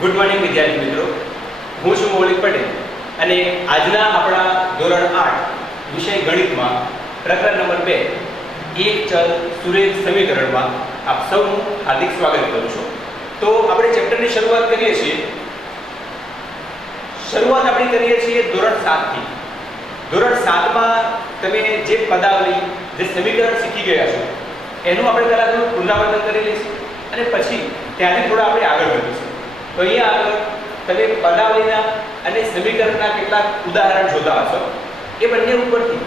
Good morning વિદ્યાર્થી મિત્રો, હું છું મૌલિક પટેલ અને આજના આપણા ધોરણ 8 વિષય ગણિતમાં પ્રકરણ નંબર 2 એક ચલ સુરેખ સમીકરણમાં આપ સૌનું હાર્દિક સ્વાગત કરું છું। તો આપણે ચેપ્ટરની શરૂઆત કરીએ છીએ। શરૂઆત આપણે કરીએ છીએ ધોરણ 7 થી। ધોરણ 7 માં તમે જે પદાવલી જે સમીકરણ શીખી ગયા છો એનું આપણે પહેલા થોડું પુનરાવર્તન કરી લઈશું અને પછી ત્યાંથી થોડા આપણે આગળ વધીશું। તો અહીંયા આગળ તમે પદાવલીના અને સમીકરણના કેટલાક ઉદાહરણ જોતા હશો। એ બંને ઉપરથી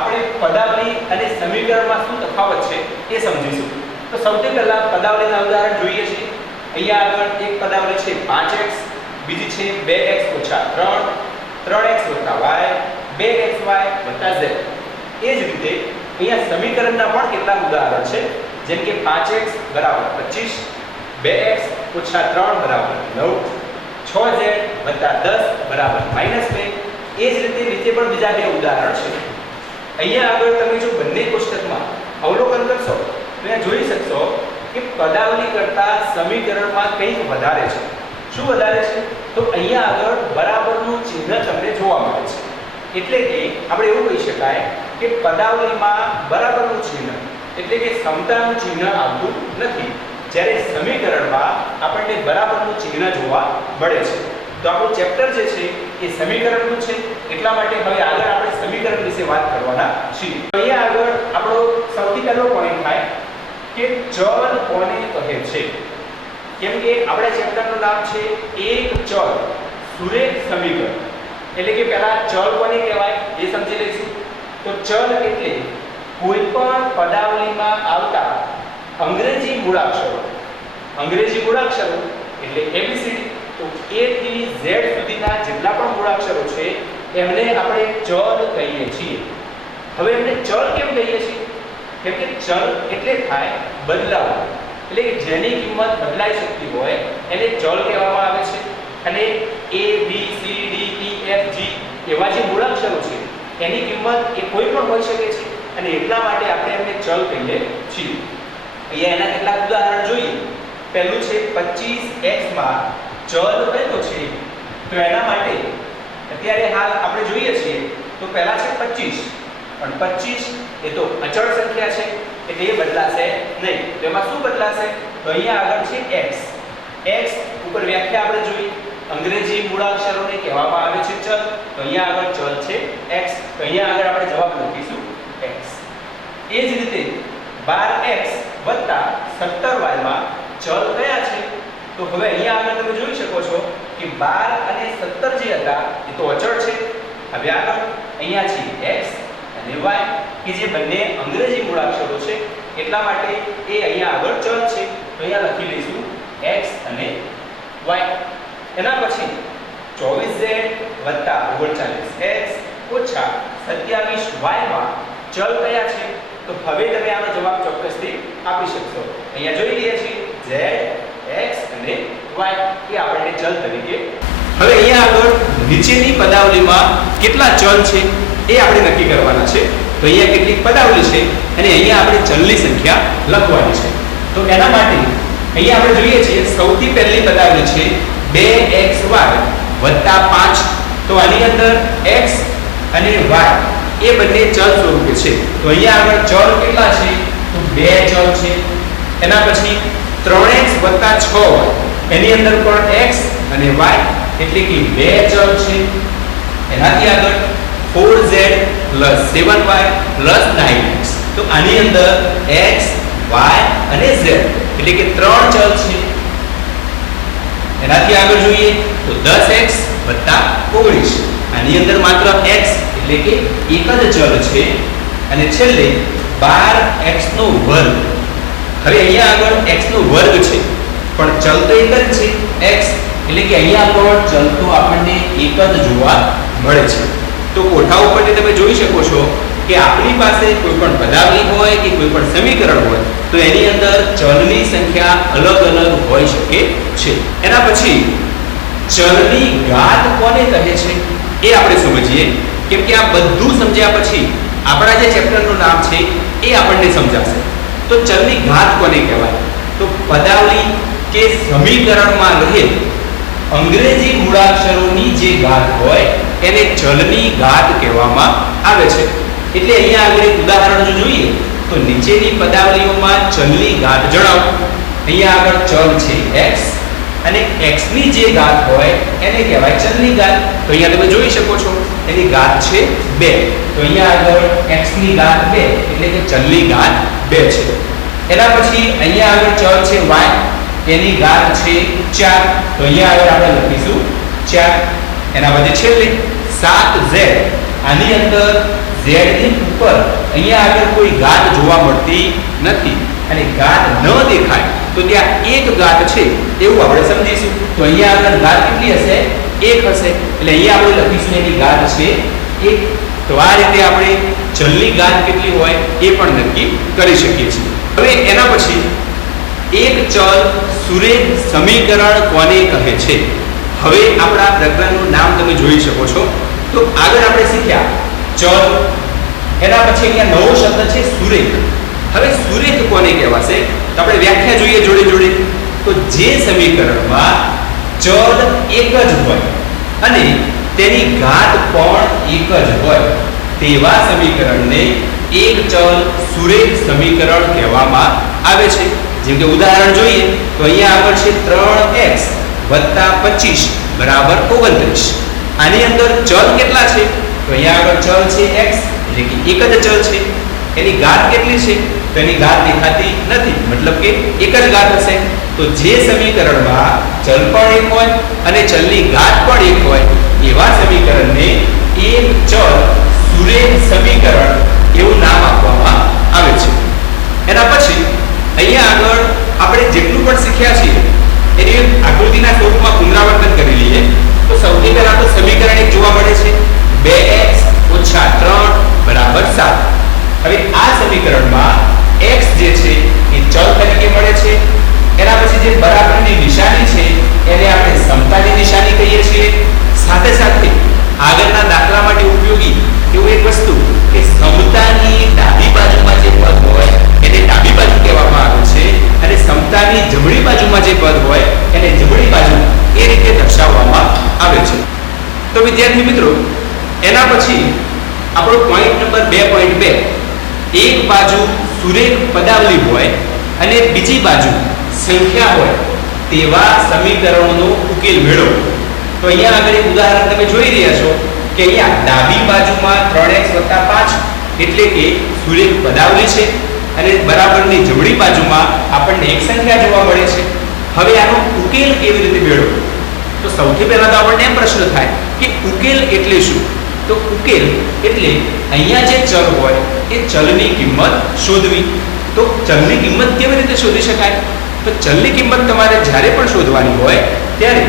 આપણે પદાવલી અને સમીકરણમાં શું તફાવત છે એ સમજીશું। તો સૌથી પહેલા પદાવલીના ઉદાહરણ જોઈએ છીએ। અહીંયા આગળ એક પદાવલી છે 5x, બીજી છે 2x - 3, 3x + y, 2xy + z। એ જ રીતે અહીંયા સમીકરણના પણ કેટલાક ઉદાહરણ છે, જેમ કે 5x = 25, 2x - 3 = 9, 6z + 10 = -2। એ જ રીતે નીચે પણ બીજા બે ઉદાહરણ છે। અહીંયા આગળ તમે જો બંને કોષ્ટકમાં અવલોકન કરશો તો અહીંયા જોઈ શકશો કે પદાવલી કરતા સમીકરણમાં કંઈક વધારે છે। શું વધારે છે? તો અહીંયા આગળ બરાબરનું ચિહ્ન તમને જોવા મળે છે। એટલે કે આપણે એવું કહી શકાય કે પદાવલીમાં બરાબરનું ચિહ્ન એટલે કે સમતાનું ચિહ્ન આવતું નથી, જ્યારે સમીકરણમાં આપણને બરાબરનું ચિહ્ન જોવા મળે છે। તો આપણું ચેપ્ટર જે છે એ સમીકરણનું છે, એટલા માટે હવે આગળ આપણે સમીકરણ વિશે વાત કરવાના છીએ। તો અહીંયા આગળ આપણો સૌથી પહેલો પોઈન્ટ થાય કે ચલ કોને કહે છે? કેમ કે આપણા ચેપ્ટરનું નામ છે એક ચલ સુરેખ સમીકરણ, એટલે કે પહેલા ચલ કોને કહેવાય એ સમજી લઈશું। તો ચલ એટલે કોઈ પણ પદાવલીમાં આવતા અંગ્રેજી મૂળાક્ષરો એટલે ABCD। તો A થી Z સુધીના જેટલા પણ મૂળાક્ષરો છે એમને આપણે ચલ કહીએ છીએ। હવે એમને ચલ કેમ કહીએ છીએ? કેમ કે ચલ એટલે થાય બદલાવ, એટલે કે જેની કિંમત બદલાઈ શકતી હોય એને ચલ કહેવામાં આવે છે। અને A B C D E F G એવા જે મૂળાક્ષરો છે એની કિંમત એ કોઈ પણ હોઈ શકે છે અને એટલા માટે આપણે એમને ચલ કહીએ છીએ। અહીંયા એના કેટલાક ઉદાહરણ જોઈએ। પહેલું છે 25x માં ચલ કયો છે? તો એના માટે અત્યારે હાલ આપણે જોઈએ છીએ તો પહેલા છે 25, પણ 25 એ તો અચળ સંખ્યા છે એટલે એ બદલાશે નહીં। તો એમાં શું બદલાશે? તો અહીંયા આગળ છે x ઉપર વ્યાખ્યા આપણે જોઈ, અંગ્રેજી મૂળાક્ષરોને કહેવામાં આવે છે ચલ। તો અહીંયા આગળ ચલ છે x, તો અહીંયા આગળ આપણે જવાબ લખીશું x। એ જ રીતે 12x + 17y માં ચલ કયા છે? તો હવે અહીંયા આગળ તમે જોઈ શકો છો કે 12 અને 17 જે હતા એ તો અચળ છે। હવે આગળ અહીંયા છે x અને y કે જે બંને અંગ્રેજી મૂળાક્ષરો છે, એટલા માટે એ અહીંયા આગળ ચલ છે। તો અહીંયા લખી લઈશું x અને y। એના પછી 24z + 39x - 27y માં ચલ કયા છે? તો હવે તમે આનો જવાબ ચોક્કસથી આપી શકશો। અહીંયા જોઈ લઈએ છીએ z, x અને y એ આપણને ચલ તરીકે। હવે અહીંયા આગળ નીચેની પદાવલીમાં કેટલા ચલ છે એ આપણે નક્કી કરવાના છે। તો અહીંયા કેટલીક પદાવલી છે અને અહીંયા આપણે ચલની સંખ્યા લખવાની છે। તો એના માટે અહીંયા આપણે જોઈએ છીએ સૌથી પહેલી પદાવલી છે 2xy + 5। તો આની અંદર x અને y એ બંને ચલ સ્વરૂપે છે। તો અહીંયા આગળ ચલ કેટલા છે? તો બે ચલ છે। એના પછી 3x + 6y એની અંદર પણ x અને y એટલે કે બે ચલ છે। એનાથી આગળ 4z + 7y + 9x તો આની અંદર x, y અને z એટલે કે ત્રણ ચલ છે। એનાથી આગળ જોઈએ તો 10x + 19 આની અંદર માત્ર x એટલે કે એક જ ચલ છે। અને છેલ્લે 12x²। હવે અહીંયા આગળ x² છે પણ ચલ તો એક જ છે x, એટલે કે અહીંયા પણ ચલ તો આપણને એક જ જોવા મળે છે। તો કોઠા ઉપરથી તમે જોઈ શકો છો કે આપણી પાસે કોઈ પણ પદાવલી હોય કે કોઈ પણ સમીકરણ હોય તો એની અંદર ચલની સંખ્યા અલગ અલગ હોઈ શકે છે। એના પછી ચલની ઘાત કોને કહે છે એ આપણે સમજીએ, કેમ કે આ બધું સમજ્યા પછી આપણા જે ચેપ્ટરનું નામ છે એ આપણને સમજાશે। તો ચલની ઘાત કોને કહેવાય? તો પદાવલી કે સમીકરણમાં રહે અંગ્રેજી મૂળાક્ષરોની જે ઘાત હોય એને ચલની ઘાત કહેવામાં આવે છે. એટલે અહીંયા આગળ એક ઉદાહરણ જો જોઈએ તો નીચેની પદાવલીઓમાં ચલની ઘાત જણાવો. અહીંયા આગળ ચલ છે x અને x ની જે ઘાત હોય એને કહેવાય ચલની ઘાત. તો અહીંયા તમે જોઈ શકો છો એની ઘાત છે 2. તો અહીંયા આગળ x ની ઘાત 2 એટલે કે ચલની ઘાત 2 છે. એના પછી અહીંયા આગળ ચલ છે y એની ઘાત છે 4. તો અહીંયા આગળ આપણે લખીશું 4. એના પછી છેલ્લે 7z. આની અંદર z ની ઉપર અહીંયા આગળ કોઈ ઘાત જોવા મળતી નથી અને ઘાત ન દેખાય તો ત્યાં એક ઘાત છે એવું આપણે સમજીશું. તો અહીંયા આગળ ઘાત કેટલી હશે? 1 હશે. એટલે અહીંયા આપણે લખીશું એની ઘાત છે 1. તો આ રીતે આપણે ચલની ઘાત કેટલી હોય એ પણ નક્કી કરી શકીએ છીએ. હવે એના પછી એક ચલ સુરેખ સમીકરણ કોને કહે છે? હવે આપણા પ્રકરણનું નામ તમે જોઈ શકો છો. તો આગળ આપણે શીખ્યા ચલ, એના પછી અહીંયા નવો શબ્દ છે સુરેખ. હવે સુરેખ કોને કહેવાશે? તો આપણે વ્યાખ્યા જોઈએ જોડે જોડે. તો જે સમીકરણમાં ચલ એક જ હોય અને તેની ઘાત પણ એક જ હોય તેવા સમીકરણને એક ચલ સુરેખ સમીકરણ કહેવામાં આવે છે. જેમ કે ઉદાહરણ જોઈએ તો અહીંયા આગળ છે 3x + 25 = 29. આની અંદર ચલ કેટલા છે? તો અહીંયા આગળ ચલ છે x એટલે કે એક જ ચલ છે. એની ઘાત કેટલી છે? તો એની ઘાત દેખાતી નથી, મતલબ કે એક જ ઘાત હશે. તો જે સમીકરણમાં ચલ પણ એક હોય અને ચલની ઘાત પણ એક હોય એવા સમીકરણને એક ચલ સુરેખ સમીકરણ એવું નામ આપવામાં આવે છે. એના પછી અહીંયા આગળ આપણે જેટલું પણ શીખ્યા છીએ એની આકૃતિના સ્વરૂપમાં પુનરાવર્તન કરી લઈએ. તો સૌથી પહેલા તો સમીકરણ એક જોવા મળે છે 2x - 3 = 7. હવે આ સમીકરણમાં x જે છે એ ચલ તરીકે મળે છે. એના પછી જે બરાબરની નિશાની છે એને આપણે સમતાની નિશાની કહીએ છીએ. સાથે સાથે આગળના દાખલા માટે ઉપયોગી એવું એક વસ્તુ કે સમતાની ડાબી બાજુમાં જે પદ હોય એને ડાબી બાજુ કહેવામાં આવે છે અને સમતાની જમણી બાજુમાં જે પદ હોય એને જમણી બાજુ એ રીતે દર્શાવવામાં આવે છે. તો વિદ્યાર્થી મિત્રો એના પછી આપણો પોઈન્ટ નંબર 2.2 એક બાજુ સુરેખ પદાવલી હોય અને બીજી બાજુ સંખ્યા હોય તેવા સમીકરણોનો ઉકેલ મેળવો. તો અહીંયા આગળ એક ઉદાહરણ તમે જોઈ રહ્યા છો કે અહીંયા ડાબી બાજુમાં 3x + 5 એટલે કે સુરેખ પદાવલી છે અને બરાબરની જમણી બાજુમાં આપણને એક સંખ્યા જોવા મળે છે. હવે આનો ઉકેલ કેવી રીતે મેળવવો? તો સૌથી પહેલા તો આપણને એમ પ્રશ્ન થાય કે ઉકેલ એટલે શું? તો ઉકેલ એટલે અહીંયા જે ચલ હોય એ ચલની કિંમત શોધવી. તો ચલની કિંમત કેવી રીતે શોધી શકાય? તો ચલની કિંમત તમારે જ્યારે પણ શોધવાની હોય ત્યારે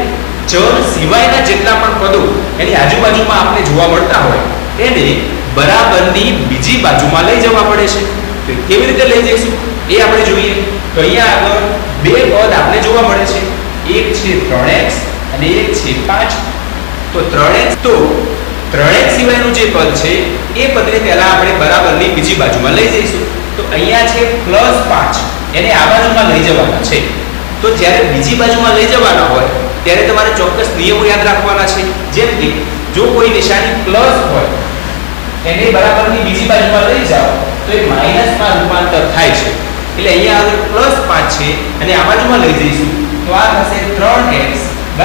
ચલ સિવાયના જેટલા પણ પદો એની આજુબાજુમાં આપણે જોવા મળતા હોય એને બરાબરની બીજી બાજુમાં લઈ જવા પડે છે. તો કેવી રીતે લઈ જઈશું એ આપણે જોઈએ. તો અહીંયા આગળ બે પદ આપણે જોવા મળે છે. એક છે 3x અને એક છે 5. તો 3x સિવાયનું જે પદ છે એ પદને પહેલા આપણે બરાબરની બીજી બાજુમાં લઈ જઈશું. તો અહીંયા છે +5 એને આ બાજુમાં લઈ જવાના છે. તો જ્યારે બીજી બાજુમાં લઈ જવાના હોય ત્યારે તમારે ચોક્કસ નિયમો યાદ રાખવાના છે. જેમ કે જો કોઈ નિશાની પ્લસ હોય એને બરાબરની બીજી બાજુમાં લઈ જાઓ તો એ માઈનસમાં રૂપાંતર થાય છે. એટલે અહીંયા આગળ +5 છે અને આ બાજુમાં લઈ જઈશું તો આ થશે 3x =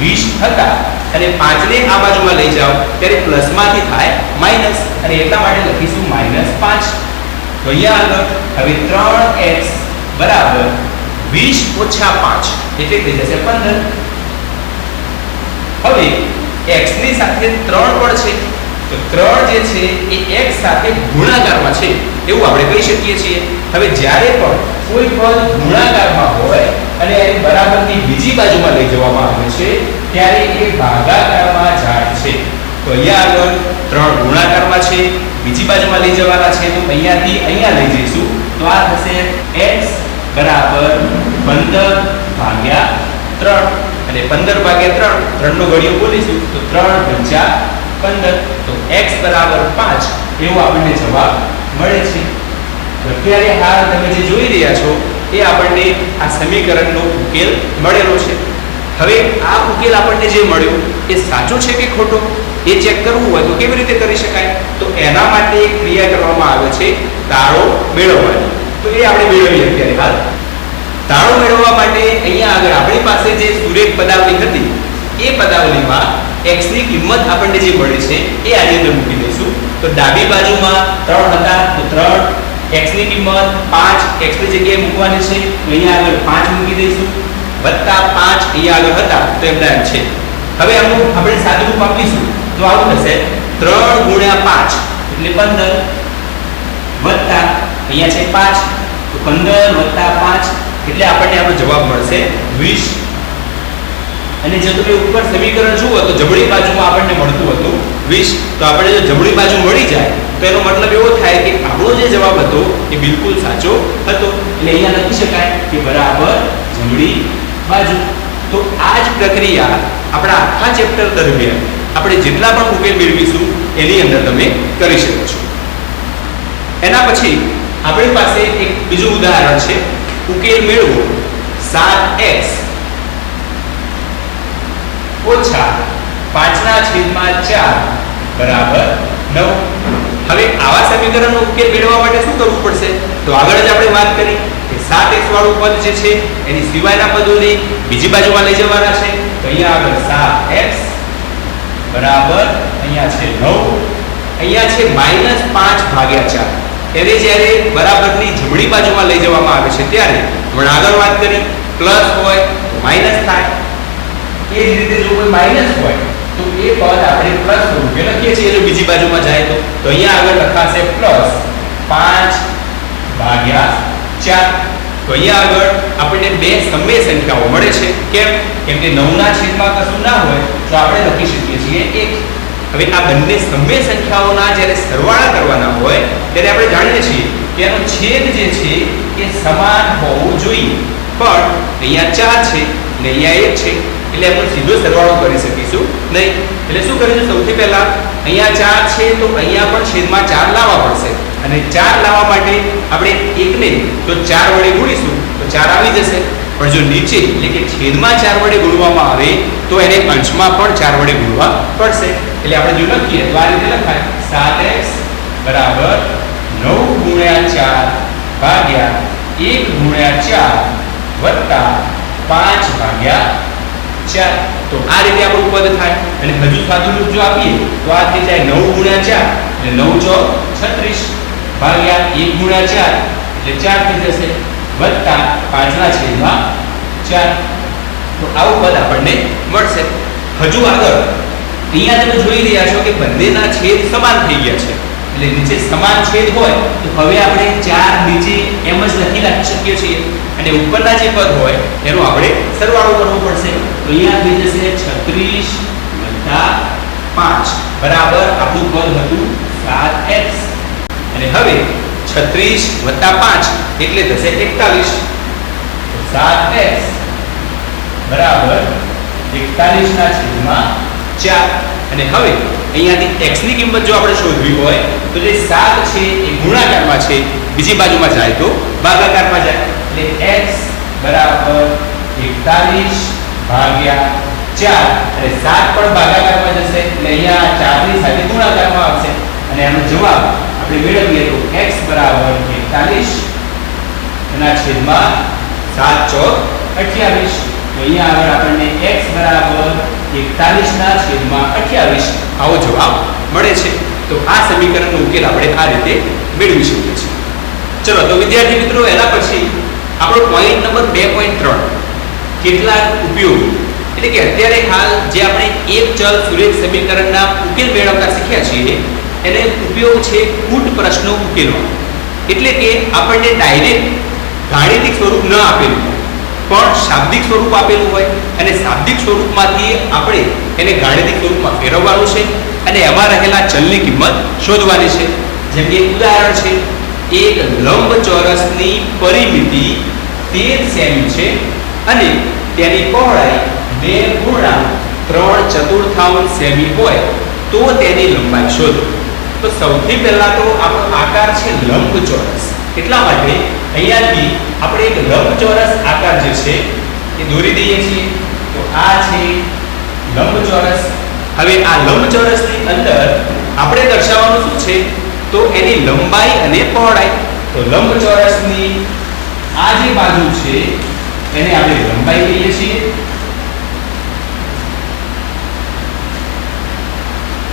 20 હતા અને 5 ને આ બાજુમાં લઈ જાઓ ત્યારે પ્લસમાંથી થાય માઈનસ અને એટલા માટે લખીશું -5. તો અહીંયા આગળ હવે 3x = 20 - 5 એટલે થઈ જશે 15. હવે x ની સાથે 3 પણ છે તો 3 જે છે એ x સાથે ગુણાકારમાં છે એવું આપણે કહી શકીએ છીએ. હવે જ્યારે પણ કોઈ પદ ગુણાકારમાં હોય અને એને બરાબરની બીજી બાજુમાં લઈ જવામાં આવે છે ત્યારે એ ભાગાકારમાં જાય છે. તો અહીંયા આગળ 3 ગુણાકારમાં છે, બીજી બાજુમાં લઈ જવાના છે તો અહીંયાથી અહીંયા લઈ જઈશું તો આ થશે x = 15/3 અને 15/3 3 નો ઘડિયો બોલીશું તો 3 × 15 તો x = 5 એવો આપણને જવાબ મળે છે. અત્યારે હાલ તમે જે જોઈ રહ્યા છો એ આપણને આ સમીકરણનો ઉકેલ મળેલો છે. હવે આ ઉકેલ આપણને જે મળ્યો એ સાચો છે કે ખોટો એ ચેક કરવું હોય તો કેવી રીતે કરી શકાય? તો એના માટે એક ક્રિયા કરવામાં આવે છે તાળો મેળવવાની. તો એ આપણે મેળવીએ અત્યારે હાલ. તાળો મેળવવા માટે અહીંયા આગળ આપણી પાસે જે સુરેખ પદાવલી હતી એ પદાવલીમાં x ની કિંમત આપણને જે મળી છે એ આની અંદર મૂકી દઈશું. તો ડાબી બાજુમાં 3 હતા તો 3, x ની કિંમત 5 x ની જગ્યાએ મૂકવાની છે તો અહીંયા આગળ 5 મૂકી દઈશું, વત્તા 5 અહીંયા આગળ હતા તો એમના એમ છે. હવે આનું આપણે સાદું રૂપ આપીશું તો આવું થશે 3 ગુણ્યા 5 એટલે 15, વત્તા અહીંયા છે 5 તો 15 વત્તા 5 એટલે આપણને આપણો જવાબ મળશે 20. અને જો તમે ઉપર સમીકરણ જુઓ તો જમણી બાજુમાં આપણને મળતું હતું 20. તો આપણે જો જમણી બાજુ મળી જાય તો એનો મતલબ એવો થાય કે આપણો જે જવાબ હતો એ બિલકુલ સાચો હતો. એટલે અહીંયા લખી શકાય કે બરાબર જમણી બાજુ. તો આ જ પ્રક્રિયા આપણા આખા ચેપ્ટર દરમિયાન આપણે જેટલા પણ ઉકેલ મેળવીશું એની અંદર તમે કરી શકો છો. એના પછી આપણી પાસે એક બીજું ઉદાહરણ છે. ઉકેલ મેળવો 7x ઓછા 5/4 બરાબર 9. હવે આવા સમીકરણનો ઉકેલ મેળવવા માટે શું કરવું પડશે? તો આગળ જ આપણે વાત કરી કે 7x વાળું પદ જે છે એની સિવાયના પદોને બીજી બાજુમાં લઈ જવાના છે. તો અહીંયા આગળ 7x બરાબર અહીંયા છે 9, અહીંયા છે -5/4. એને જ્યારે બરાબરની જમણી બાજુમાં લઈ જવામાં આવે છે ત્યારે આપણે આગળ વાત કરી પ્લસ હોય તો માઈનસ થાય. એ જ રીતે જો કોઈ માઈનસ હોય તો એ પદ આપણે પ્લસ રૂપે લખીએ છીએ જો બીજી બાજુમાં જાય તો અહીંયા આગળ લખાશે પ્લસ 5/4. તો અહીંયા આગળ આપણને બે સમય સંખ્યાઓ મળે છે. કેમ? કેમ કે 9 ના છેદમાં કશું ના હોય તો આપણે લખી શકીએ છીએ 1. હવે આ બંને સમય સંખ્યાઓના જ્યારે સરવાળા કરવાના હોય ત્યારે આપણે જાણીએ છીએ કે એનો છેદ જે છે એ સમાન હોવો જોઈએ. પણ અહીંયા 4 છે અને અહીંયા 1 છે એટલે આપણે સીધો સરવાળો કરી શકીશું નહીં. એટલે શું કરીશું? સૌથી પહેલા અહીંયા 4 છે તો અહીંયા પણ છેદમાં 4 લાવવા પડશે અને 4 લાવવા માટે આપણે 1 ને જો 4 વડે ગુણીશું તો 4 આવી જશે. પણ જો નીચે એટલે કે છેદમાં 4 વડે ગુણવામાં આવે તો એને અંશમાં પણ 4 વડે ગુણવા પડશે. એટલે આપણે જો લખીએ તો આ રીતે લખાય 7x બરાબર 9 ગુણ્યા 4 ભાગ્યા 1 ગુણ્યા 4 વત્તા 5 ભાગ્યા 4. તો આ રીતે આપણું પદ થાય. અને હજુ સાદું રૂપ જો આપીએ તો આ થઈ જાય 9 ગુણ્યા 4 એટલે 9 ચોક 36 ભાગ્યા 1 ગુણ્યા 4 એટલે 4 થઈ જશે વત્તા 5/4. તો આવું પદ આપણને મળશે. હજુ આગળ અહીંયા તમે જોઈ રહ્યા છો કે બંનેના છેદ સમાન થઈ ગયા છે. એટલે નીચે સમાન છેદ હોય તો હવે આપણે 4 નીચે એમ જ લખી શકીએ છીએ અને ઉપરના જે પદ હોય એનો આપણે સરવાળો કરવો પડશે. તો અહીંયા થઈ જશે 36 + 5 બરાબર આપણું પદ હતું 7x. અને હવે 36 + 5 એટલે થશે 41. 7x બરાબર 41/4. અને હવે અહીંયાથી x ની કિંમત જો આપણે શોધવી હોય તો જે 7 છે એ ગુણાકારમાં છે, બીજી બાજુમાં જાય તો ભાગાકારમાં જાય. એટલે x બરાબર 41/4 અને 7 પણ ભાગાકારમાં જશે એટલે અહીંયા 4 ની સાથે ગુણાકારમાં આવશે અને આનો જવાબ આપણે મેળવીએ તો x બરાબર 41/7 × 28. તો અહીંયા આગળ આપણને x બરાબર 41/28 આવો જવાબ મળે છે. તો આ સમીકરણનો ઉકેલ આપણે આ રીતે મેળવી શકીએ છીએ. ચલો તો વિદ્યાર્થી મિત્રો એના પછી આપણો પોઈન્ટ નંબર 2.3 કેટલાક ઉપયોગ એટલે કે અત્યારે હાલ જે આપણે એક ચલ સુરેખ સમીકરણના ઉકેલ મેળવતા શીખ્યા છીએ એને ઉપયોગ છે કૂટ પ્રશ્નો ઉકેલવા. એટલે કે આપણને ડાયરેક્ટ ગાણિતિક સ્વરૂપ ન આપેલું પણ શાબ્દિક સ્વરૂપ આપેલું હોય અને શાબ્દિક સ્વરૂપમાંથી આપણે એને ગાણિતિક સ્વરૂપમાં ફેરવવાનું છે અને એમાં રહેલા ચલની કિંમત શોધવાની છે. જેમ કે ઉદાહરણ છે એક લંબચોરસની પરિમિતિ 13 સેમી છે અને તેની પહોળાઈ 2.3 સેમી હોય તો તેની લંબાઈ શોધો. તો સૌથી પહેલા તો આપણો આકાર છે લંબચોરસ. એટલા માટે અહીંયાથી આપણે એક લંબચોરસ આકાર જે છે એ દોરી દઈએ છીએ. તો તો આ છે લંબચોરસ. હવે આ લંબચોરસની અંદર આપણે દર્શાવવાનું શું છે તો એની લંબાઈ અને પહોળાઈ. તો લંબચોરસની આ જે બાજુ છે એને આપણે લંબાઈ કહીએ છીએ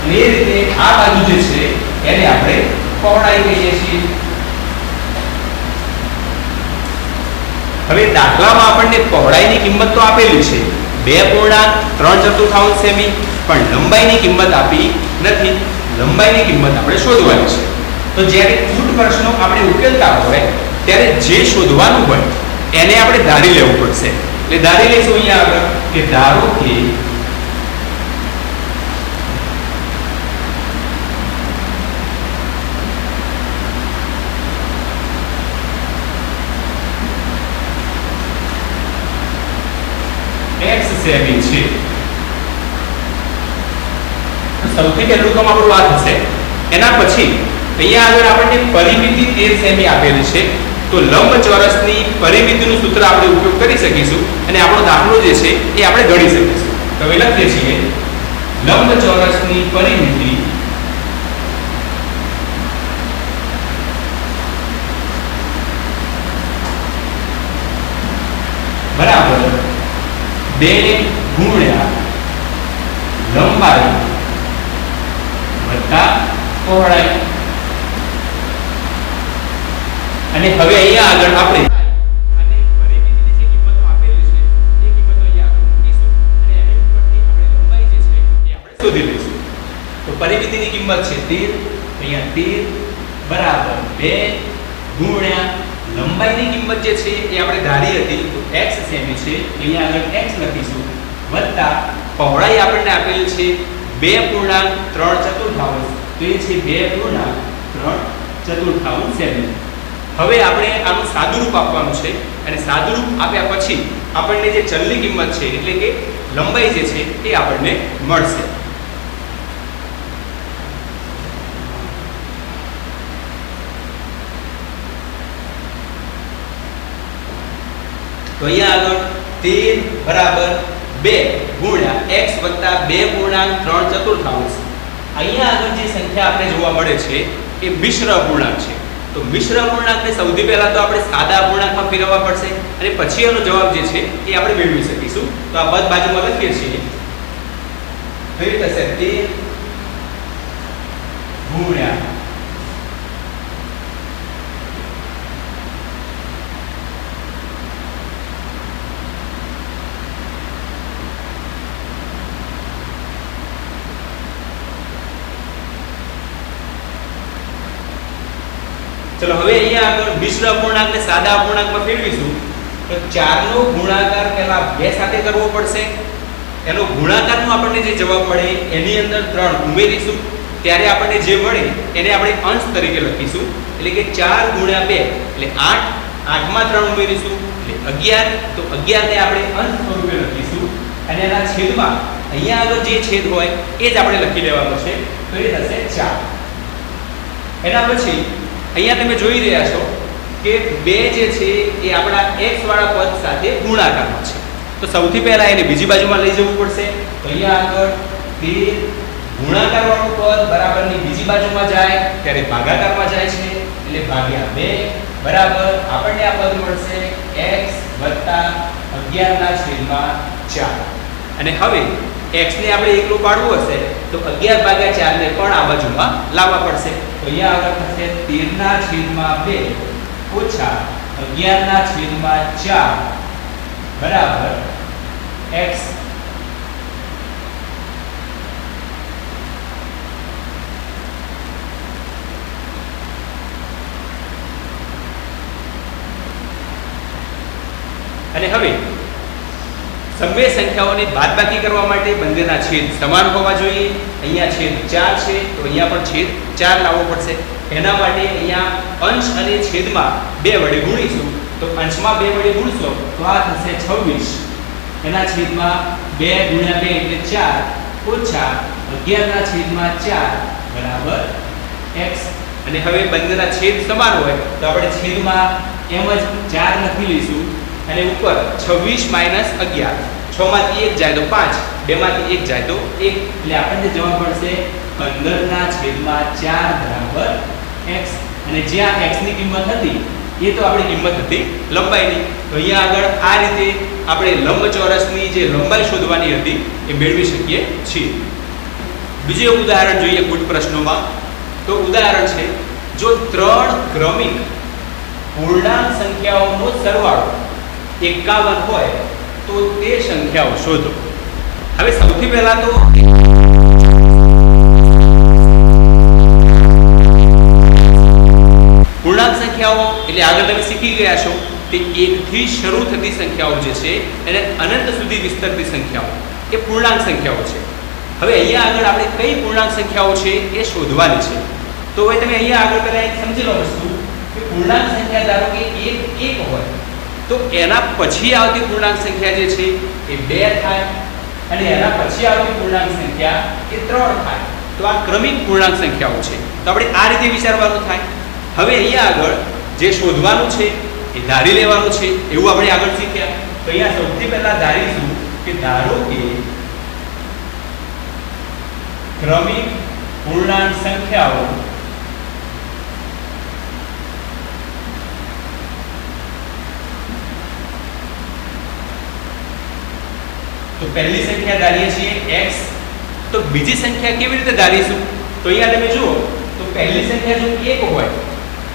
અને એ રીતે આ બાજુ જે છે એને આપણે પહોળાઈ કહીએ છીએ. હવે દાખલામાં આપણને પહોળાઈની કિંમત તો આપેલી છે 2.3 સેમી, પણ લંબાઈની કિંમત આપી નથી. લંબાઈની કિંમત આપણે શોધવાની છે. તો જ્યારે ફૂટ પ્રશ્નો આપણે ઉકેલતા હોય ત્યારે જે શોધવાનું હોય એને આપણે ધારી લેવું પડશે. એટલે ધારી લઈશું અહીંયા આગળ કે ધારો કે x સેમી છે. સૌથી પહેલું કામ આપણું આ થશે. એના પછી અહીંયા આગળ આપણને પરિમિતિ 13 સેમી આપેલી છે. તો લંબચોરસની પરિમિતિનું સૂત્ર આપણે ઉપયોગ કરી શકીશું અને આપણો દાખલો જે છે એ આપણે ગણી શકીશું. તો હવે લખીએ છીએ લંબચોરસની પરિમિતિ બરાબર 2 ગુણ્યા લંબાઈ વત્તા પહોળાઈ. અને હવે અહીંયા આગળ આપણે અને પરિમિતિની જે કિંમતો આપેલી છે એ કિંમતો અહીંયા આગળ મૂકીશું અને એની ઉપરથી આપણે લંબાઈ જે છે એ આપણે શોધી લઈશું. તો પરિમિતિની કિંમત છે 13, અહીંયા 13 બરાબર 2 ગુણ્યા લંબાઈની કિંમત જે છે એ આપણે ધારી હતી તો x સેમી છે, અહીંયા આગળ x લખીશું વત્તા પહોળાઈ આપણને આપેલ છે 2.3 ચતુર્થાંશ, તો એ છે 2.3 સેમી. હવે આપણે આનું સાદુરૂપ આપવાનું છે અને સાદુરૂપ આપ્યા પછી આપણને જે ચલની કિંમત છે એટલે કે લંબાઈ જે છે એ આપણને મળશે. તો અહીંયા આગળ 13 બરાબર 2 ગુણ્યા x વત્તા 2.3 ચતુર્થાંશ. અહીંયા આગળ જે સંખ્યા આપણે જોવા મળે છે એ મિશ્ર અપૂર્ણાંક છે. તો મિશ્ર અપૂર્ણાંકને સૌથી પહેલા તો આપણે સાદા અપૂર્ણાંકમાં ફેરવવા પડશે અને પછી એનો જવાબ જે છે એ આપણે મેળવી શકીશું. તો આ પદ બાજુમાં લખીએ છીએ તો એ થશે 13 ગુણ્યા ચલો હવે અહીંયા આગળ મિશ્ર અપૂર્ણાંકને સાદા અપૂર્ણાંકમાં ફેરવીશું. તો 4 નો ગુણાકાર પહેલા 2 સાથે કરવો પડશે. એનો ગુણાકારનો આપણને જે જવાબ મળે એની અંદર 3 ઉમેરીશું ત્યારે આપણને જે મળે એને આપણે અંશ તરીકે લખીશું. એટલે કે 4 ગુણ્યા 2 એટલે 8, 8 માં 3 ઉમેરીશું એટલે 11. તો 11 ને આપણે અંશ સ્વરૂપે લખીશું અને એના છેદમાં અહીંયા આગળ જે છેદ હોય એ જ આપણે લખી લેવાનો છે. તો એ થશે 4. એના પછી અહીંયા તમે જોઈ રહ્યા છો કે 2 જે છે એ આપણા x વાળા પદ સાથે ગુણાકારમાં છે. તો સૌથી પહેલા એને બીજી બાજુમાં લઈ જવું પડશે. તો અહીંયા આગળ 13 ગુણાકાર વાળું પદ બરાબરની બીજી બાજુમાં જાય ત્યારે ભાગાકારમાં જાય છે એટલે ભાગ્યા 2 બરાબર આપણને આ પદ મળશે x 11/4. અને હવે x ને આપણે એકલું પાડવું હશે તો 11/4 ને પણ આ બાજુમાં લાવવા પડશે. તો અહીંયા આગળ થશે 13/2 ઓછા 11/4 બરાબર x. અને હવે સમય સંખ્યાઓને બાદબાકી કરવા માટે બંનેના છેદ સમાન હોવા જોઈએ. અહીંયા છેદ 4 છે તો અહીંયા પણ છેદ 4 લાવવો પડશે. એના માટે અહીંયા અંશ અને છેદમાં 2 વડે ગુણીશું. તો અંશમાં 2 વડે ગુણશો તો આ થશે 26. એના છેદમાં 2 ગુણ્યા 2 એટલે 4 ઓછા 11/4 બરાબર x. અને હવે બંનેના છેદ સમાન હોય તો આપણે છેદમાં એમ જ 4 લખી લઈશું અને ઉપર 26 - 11 26 6 માંથી 1 જાય તો 5, 2 માંથી 1 જાય તો 1, એટલે આપણને જવાબ મળશે 15/4 x, અને જ્યાં x ની કિંમત હતી એ તો આપણી કિંમત હતી લંબાઈની. તો અહીંયા આગળ આ રીતે આપણે લંબચોરસની જે લંબાઈ શોધવાની હતી એ મેળવી શકીએ છીએ. બીજું એક ઉદાહરણ જોઈએ કુલ પ્રશ્નોમાં. તો ઉદાહરણ છે, જો 3 ક્રમિક પૂર્ણાંક સંખ્યાઓનો સરવાળો 51 હોય તો તે સંખ્યાઓ શોધો. હવે સૌથી પહેલા તો પૂર્ણાંક સંખ્યાઓ એટલે આગળ તમે શીખી ગયા છો તે 1 થી શરૂ થતી સંખ્યાઓ જે છે એને અનંત સુધી વિસ્તરતી સંખ્યાઓ એ પૂર્ણાંક સંખ્યાઓ છે. હવે અહીંયા આગળ આપણે કઈ પૂર્ણાંક સંખ્યાઓ છે એ શોધવાની છે. તો હવે તમે અહીંયા આગળ પહેલા એક સમજી લો વસ્તુ કે પૂર્ણાંક સંખ્યા ધારો કે 1 હોય તો એના પછી આવતી પૂર્ણાંક સંખ્યા જે છે એ 2 થાય, અને એના પછી આવતી પૂર્ણાંક સંખ્યા એ 3 થાય. તો આ ક્રમિક પૂર્ણાંક સંખ્યાઓ છે. તો આપણે આ રીતે વિચારવાનું થાય. હવે અહીંયા આગળ જે શોધવાનું છે એ ધારી લેવાનું છે, એવું આપણે આગળ શીખ્યા. તો અહીંયા સૌથી પહેલા ધારીશું કે ધારો કે ક્રમિક પૂર્ણાંક સંખ્યાઓ તો પહેલી સંખ્યા ધારીએ છીએ x. તો બીજી સંખ્યા કેવી રીતે ધારીશું? તો અહીંયા તમે જુઓ તો પહેલી સંખ્યા જો 1 હોય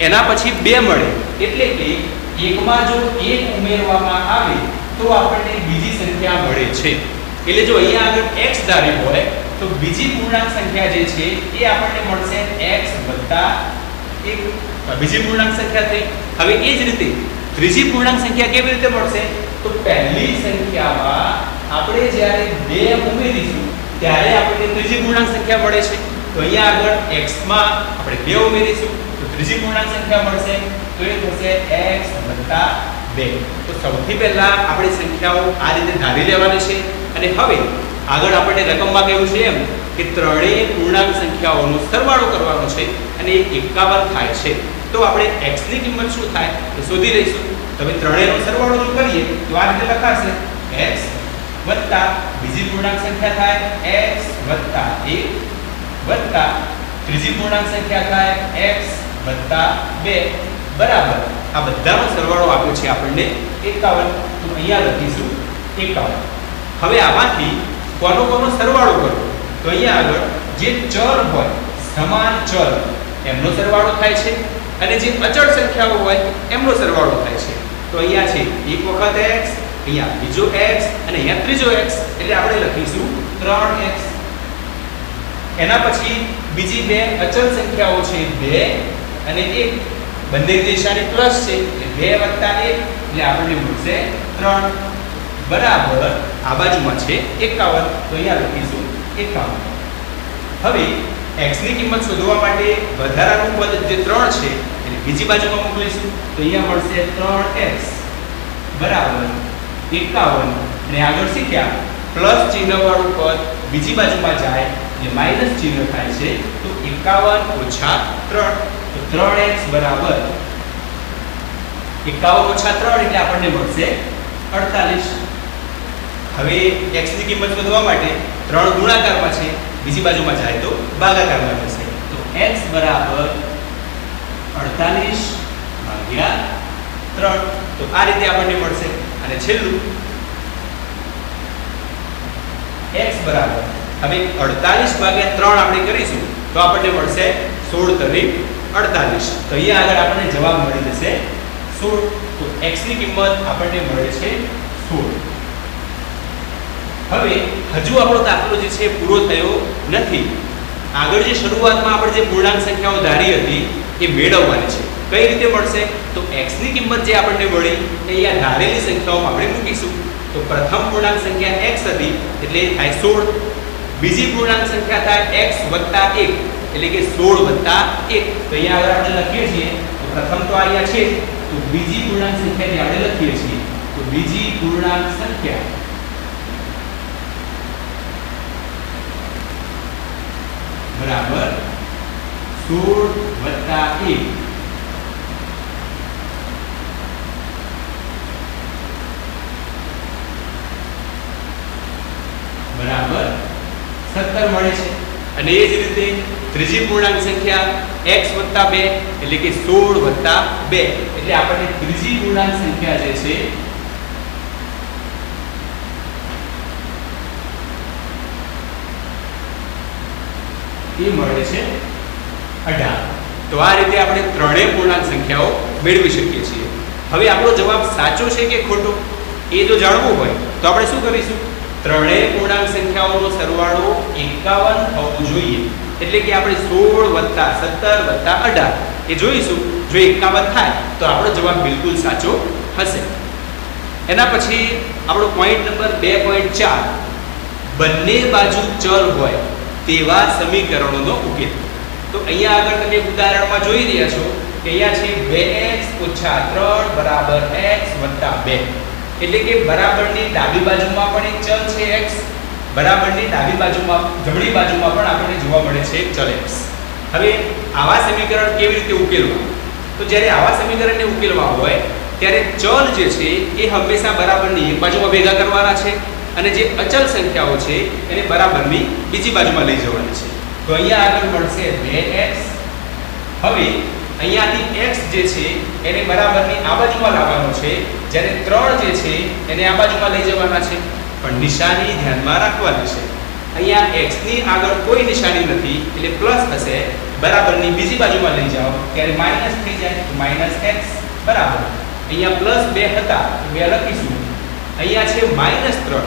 એના પછી 2 મળે, એટલે કે 1 માં જો 1 ઉમેરવામાં આવે તો આપણને બીજી સંખ્યા મળે છે. એટલે જો અહીંયા આગળ x ધાર્યું હોય તો બીજી પૂર્ણાંક સંખ્યા જે છે એ આપણને મળશે x + 1. બીજી પૂર્ણાંક સંખ્યા થઈ. હવે એ જ રીતે ત્રીજી પૂર્ણાંક સંખ્યા કેવી રીતે મળશે? તો પહેલી સંખ્યામાં આપણે જ્યારે 2 ઉમેરીશું ત્યારે આપણને ત્રીજી પૂર્ણાંક સંખ્યા મળે છે. તો અહીંયા આગળ x માં આપણે 2 ઉમેરીશું તો ત્રીજી પૂર્ણાંક સંખ્યા મળશે. તો એ થશે x + 2. તો સૌથી પહેલા આપણે સંખ્યાઓ આ રીતે ધારી લેવાની છે. અને હવે આગળ આપણને રકમમાં કહ્યું છે એમ કે ત્રણેય પૂર્ણાંક સંખ્યાઓનો સરવાળો કરવાનો છે અને એ 51 થાય છે. તો આપણે x ની કિંમત શું થાય એ શોધી લઈશું. તમે ત્રણેયનો સરવાળો જો કરીએ તો આ રીતે લખાશે x વત્તા બીજી પૂર્ણાંક સંખ્યા થાય x વત્તા 1 વત્તા ત્રીજી પૂર્ણાંક સંખ્યા થાય x વત્તા 2 બરાબર આ બધાનો સરવાળો આપ્યો છે આપણને 51. તો અહીંયા લખીશું 51. હવે આમાંથી કોનો સરવાળો કરો? તો અહીંયા આગળ જે ચલ હોય સમાન ચલ એમનો સરવાળો થાય છે, અને જે અચળ સંખ્યાઓ હોય એમનો સરવાળો થાય છે. તો અહીંયા છે એક વખત x, અહીંયા બીજો x અને અહીંયા ત્રીજો x, એટલે આપણે લખીશું 3x. એના પછી બીજી બે અચળ સંખ્યાઓ છે 2 અને 1, બંને દિશાની પ્લસ છે એટલે 2 + 1 એટલે આપણને મળશે 3 બરાબર આ બાજુમાં છે 51. તો અહીંયા લખીશું 51. હવે x ની કિંમત શોધવા માટે વધારાનું પદ જે 3 છે એટલે બીજી બાજુમાં મોકલીશું. તો અહીંયા મળશે 3x બરાબર 51. અને આગળ શીખ્યા પ્લસ ચિહ્ન વાળું પદ બીજી બાજુમાં જાય એટલે માઈનસ ચિહ્ન થાય છે. તો 51 - 3 તો 3x બરાબર 51 - 3 એટલે આપણને મળશે 48. હવે x ની કિંમત શોધવા માટે 3 ગુણાકારમાં છે, બીજી બાજુમાં જાય તો ભાગાકારમાં થશે. તો x બરાબર 48/3. તો આ રીતે આપણને મળશે. અને છેલ્લું x બરાબર હવે 48/3 આપણે કરીશું તો આપણને મળશે 16 * 48. તો અહીંયા આગળ આપણને જવાબ મળી જશે 16. તો x ની કિંમત આપણને મળે છે 16. હવે હજુ આપણો દાખલો જે છે પૂરો થયો નથી. આગળ જે શરૂઆતમાં આપણે જે પૂર્ણાંક સંખ્યાઓ ધારી હતી એ મેળવવાની છે. કઈ રીતે મળશે? તો x ની કિંમત જે આપણને મળી એ અહીંયા ધારેલી સંખ્યાઓમાં આપણે મૂકીશું. તો પ્રથમ પૂર્ણાંક સંખ્યા x હતી એટલે થાય 16. બીજી પૂર્ણાંક સંખ્યા થાય x + 1 એટલે કે 16 + 1. તો અહીંયા આગળ આપણે લખીએ છીએ તો પ્રથમ તો અહીંયા છે, તો બીજી પૂર્ણાંક સંખ્યા જે આપણે લખીએ છીએ તો બીજી પૂર્ણાંક સંખ્યા બરાબર 16 + 1. અને એ જ રીતે ત્રીજી પૂર્ણાંક સંખ્યા x + 2 એટલે કે 16 + 2 એટલે આપણને ત્રીજી પૂર્ણાંક સંખ્યા જે છે એ મળે છે 18. તો આ રીતે આપણે ત્રણેય પૂર્ણાંક સંખ્યાઓ મેળવી શકીએ છીએ. હવે આપણો જવાબ સાચો છે કે ખોટો એ જો જાણવું હોય તો આપણે શું કરીશું? ત્રણેય પૂર્ણાંક સંખ્યાઓનો સરવાળો 51 થવો જોઈએ. એટલે કે આપણે 16 + 17 + 18 એ જોઈશું. જો 51 થાય તો આપણો જવાબ બિલકુલ સાચો હશે. એના પછી આપણો પોઈન્ટ નંબર 2.4 બંને બાજુ ચલ હોય તેવા સમીકરણોનો ઉકેલ. તો અહીંયા આગળ તમે ઉદાહરણમાં જોઈ રહ્યા છો કે અહીંયા છે 2x - 3 = x + 2 એટલે કે બરાબરની ડાબી બાજુમાં પણ એક ચલ છે x, બરાબરની ડાબી બાજુમાં જમણી બાજુમાં પણ આપણને જોવા મળે છે એક ચલ x. હવે આવા સમીકરણ કેવી રીતે ઉકેલવા? તો જ્યારે આવા સમીકરણને ઉકેલવા હોય ત્યારે ચલ જે છે એ હંમેશા બરાબરની એક બાજુમાં ભેગા કરવાના છે અને જે અચલ સંખ્યાઓ છે એને બરાબરની બીજી બાજુમાં લઈ જવાની છે. તો અહીંયા આગળ મળશે 2x. હવે અહીંયાથી x જે છે એને બરાબરની આ બાજુમાં લાવવાનો છે, જ્યારે 3 જે છે એને આ બાજુમાં લઈ જવાના છે. પણ નિશાની ધ્યાનમાં રાખવાની છે. અહીંયા x ની આગળ કોઈ નિશાની નથી એટલે પ્લસ થશે. બરાબરની બીજી બાજુમાં લઈ જાઓ ત્યારે માઈનસ થઈ જાય, તો -x બરાબર. અહીંયા +2 હતા તો 2 લખીશું. અહીંયા છે -3,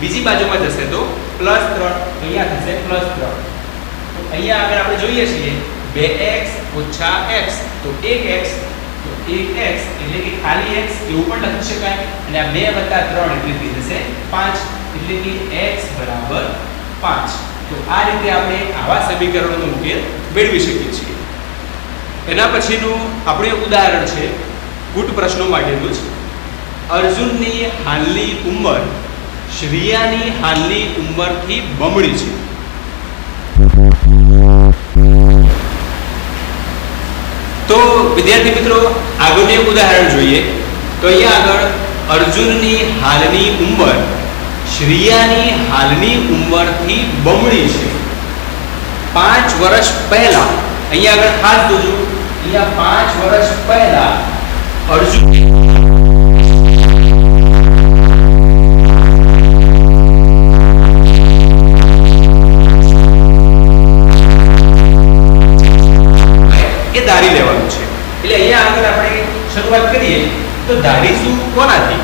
બીજી બાજુમાં જશે તો +3, તો અહીંયા થશે +3. તો અહીંયા આગળ આપણે જોઈએ છીએ 2x - x તો 1x, તો 1x એટલે કે ખાલી x એવું પણ લખી શકાય. અને આ 2 + 3 એટલે થઈ જશે 5, એટલે કે x = 5. તો આ રીતે આપણે આવા સમીકરણોનો ઉકેલ મેળવી શકીએ છીએ. એના પછીનું આપણે ઉદાહરણ છે કુટ પ્રશ્નો માટેનું જ. અર્જુનની હાલની ઉંમર શ્રેયાની હાલની ઉંમરથી બમણી છે. તો વિદ્યાર્થી મિત્રો આગળનું એક ઉદાહરણ જોઈએ. તો અહીંયા આગળ અર્જુનની હાલની ઉંમર શ્રેયાની હાલની ઉંમરથી બમણી છે. 5 વર્ષ પહેલા, અહીંયા આગળ ખાસ જોજો, અહીંયા 5 વર્ષ પહેલા અર્જુન ધારી લેવાનું છે. એટલે અહીંયા આગળ આપણે શરૂઆત કરીએ તો ધારીશું કોનાથી?